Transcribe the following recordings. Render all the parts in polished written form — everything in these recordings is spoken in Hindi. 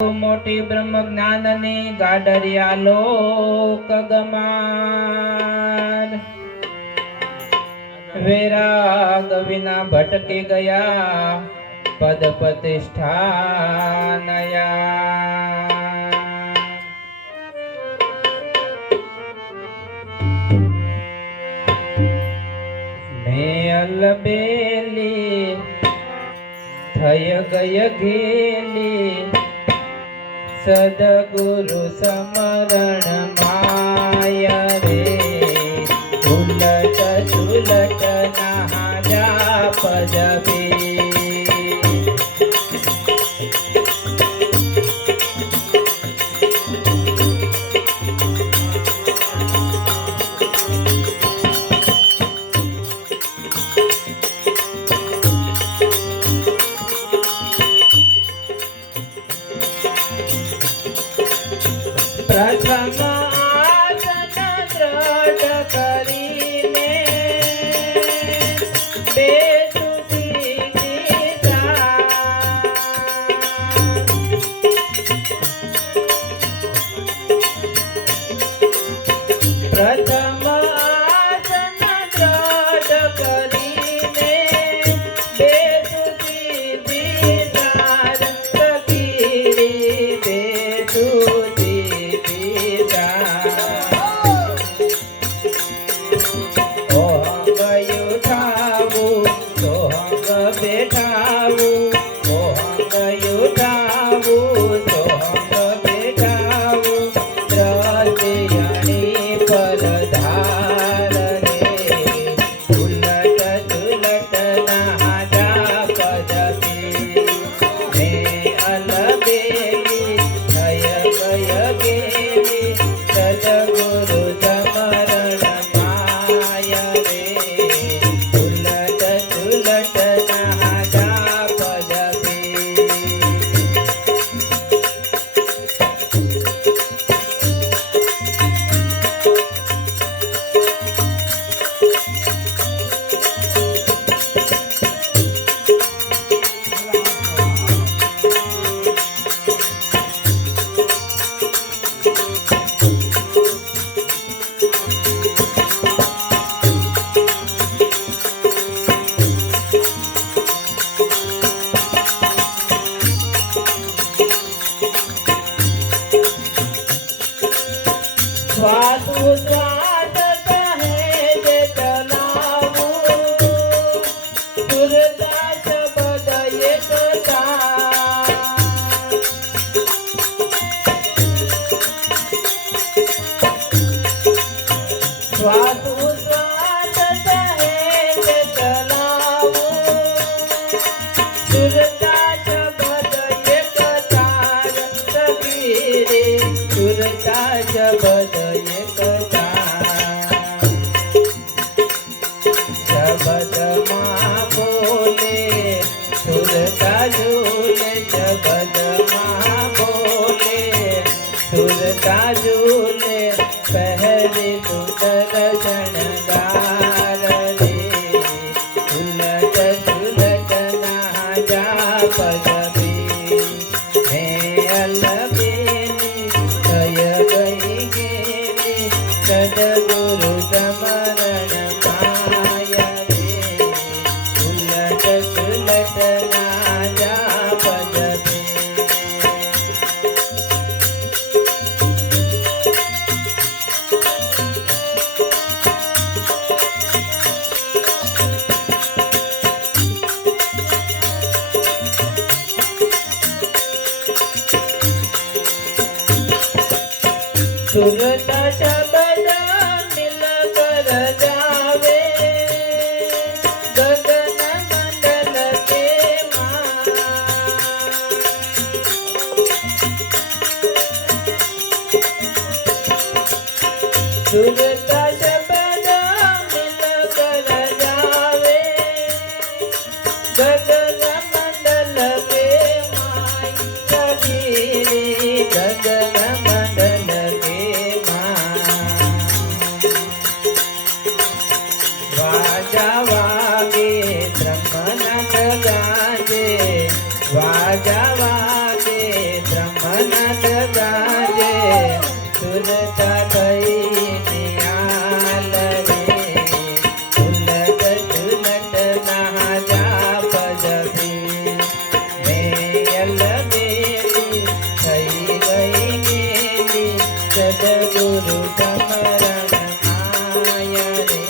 मोटी ब्रह्म ज्ञाननी गाडरिया लोक गमार वैराग विना भटके गया पद प्रतिष्ठा नया। मैं अलबेली थय गय घेली सदगुरु समरण माया रे उलट सुलट नहा पदवी। प्रथम आसन दृढ़ करीने बेसुधी दिशा। प्रथम आसन दृढ़ करीने बेसुधी दिशा रखीरी बेसुधी। स्वाद कहे जे चलाऊ सुरता शब्द एकता। स्वाद कहे जे चलाऊ सुरता शब्द एकता। रंगीरे सुरता शब्द एकता। शब्द माँ बोले सुरता झूले शब्द माँ बोले सुरता झूले पहले सुंदर शणगार रे उलट सुलट ना जा पदवी। मैं अलबेली थय गई गेली सदगुरु समरण माया रे उलट सुलट ना जा पदवी। सुरता शब्द मिल कर जावे गगन मंडल के माँ। सुरता शब्द मिल कर जावे गगन मंडल के माई सगीरी गगन मंडल के वाजा वागे ब्रह्मनंद गाजे वाजा वागे ब्रह्म गुरु समरण आया रे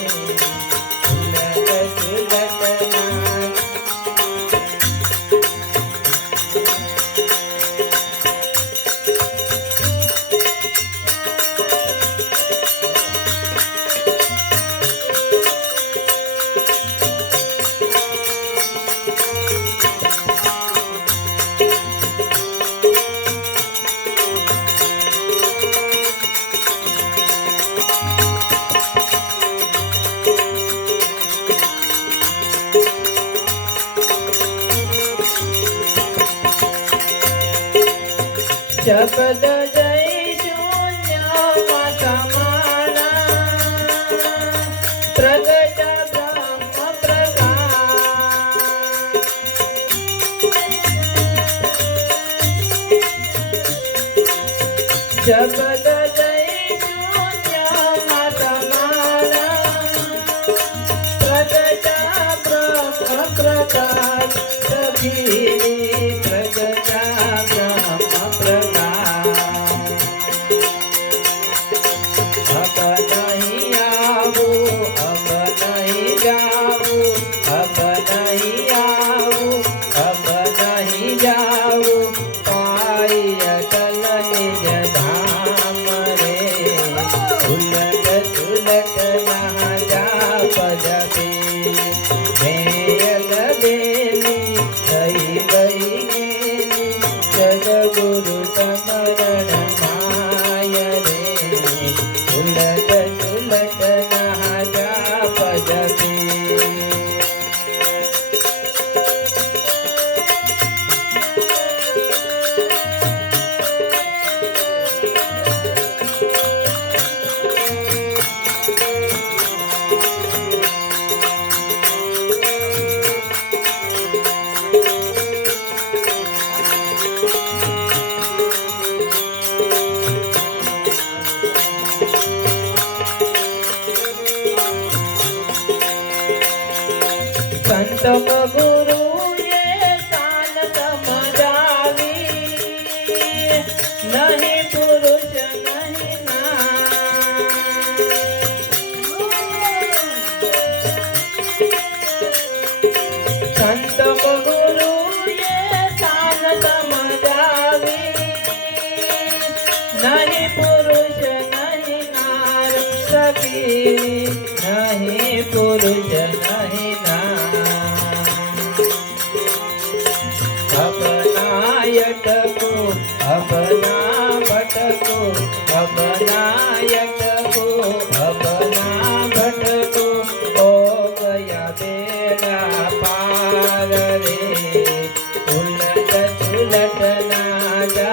उलट सुलट ना शब्द जय शून्य समाना प्रगट ब्रह्म प्रकाश शब्द जय शून्य समाना प्रगट ब्रह्म प्रकाश सभी प्रगट ब्रह्म प्रकाश अब नहीं आऊं अब नहीं जाऊं अब नहीं आऊं अब नहीं जाऊं पाई अटल निज धाम रे उलट सुलट ना जा पजबे मेल देवी गई गई गेली सद्गुरु समरण माय रे उलट सुलट ना जा पजबे संत गुरु ये शान समझावी नहीं पुरुष नहीं नारी संत गुरु ये शान समझावी नहीं पुरुष नहीं नार सखी नहीं पुरुष नहीं नार अपनायटको अपना भटको अपनायटको अपना भटको हो गया बेड़ा पार रे उलट सुलट ना जा